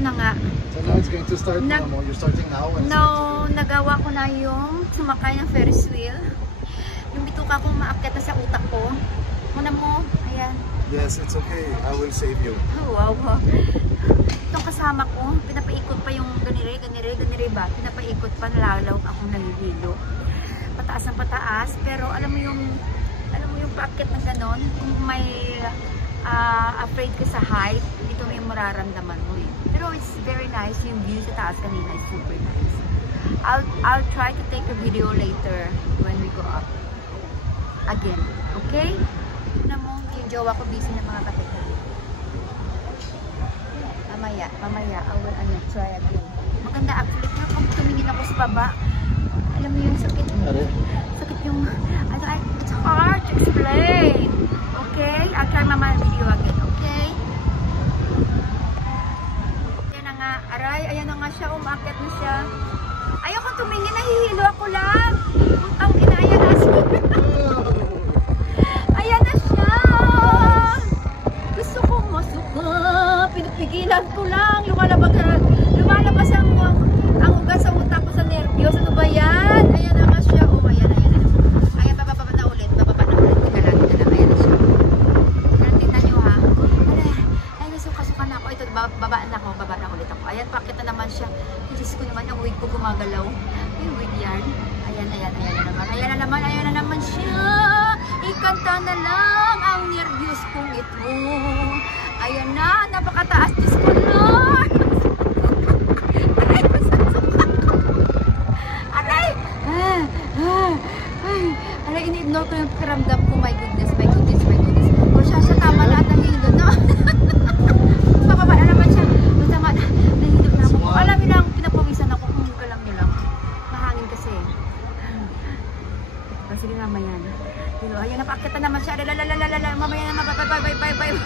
na nga. So now it's going to start, Mamo. You're starting now? No, nagawa ko na yung sumakay ng Ferris wheel. Yung bituka kong maakyat na sa utak ko. Muna mo, ayan. Yes, it's okay. I will save you. Oh, wow. Itong kasama ko, pinapaikot pa yung ganire ba? Pinapaikot pa, nalalaw akong nalililo. Pataas ng pataas, pero alam mo yung paakyat na ganon, kung may afraid ka sa height, ito may mararamdaman mo eh. Pero it's very nice, yung view sa taas kanina is super nice. I'll try to take a video later when we go up again, okay? Na mo, yung jowa ko busy na mga kapitan. Mamaya, I will try again. Maganda actually, pero kung tumingin ako sa baba, alam mo yung sakit yung, it's hard to explain. Okay? I'll try mama video again, okay? Ayan na nga, aray, ayan na nga siya, umakyat na siya. Ayoko tumingin, nahihilo ako lang. Ang inaya na siya. Ayan na siya. Gusto kong masuka. Pinapigilan ko lang. Lumalabas ang ugat sa utak ko sa nervyos. Ano ba yan? Ayan na nga siya. Oh, ayan. Ayan, bababa na ulit. Teka lang. Ayan na siya. Tingnan nyo ha. Ayan, suka na ako. Ito, baba na ulit ako. Ayan, pakit na naman siya. Diyos ko naman, yung wig ko gumagalaw. Yung wig yan. Ayan na naman siya. Ikanta na lang ang nervyos kong ito. Ayan na, napakataas. Diyos ko, Lord. Aray, ini-ignore ko yung pakiramdam ko. My goodness. O siya, tama na at nahihilo na. Bababa na naman siya. Basta nga, nahihilo na ako. Alam mo lang, pinapawisan ako. Kung ka lang nyo lang. Mahangin kasi. Sige, mamaya na. Ayan, napakita naman siya. Mamaya na, bye.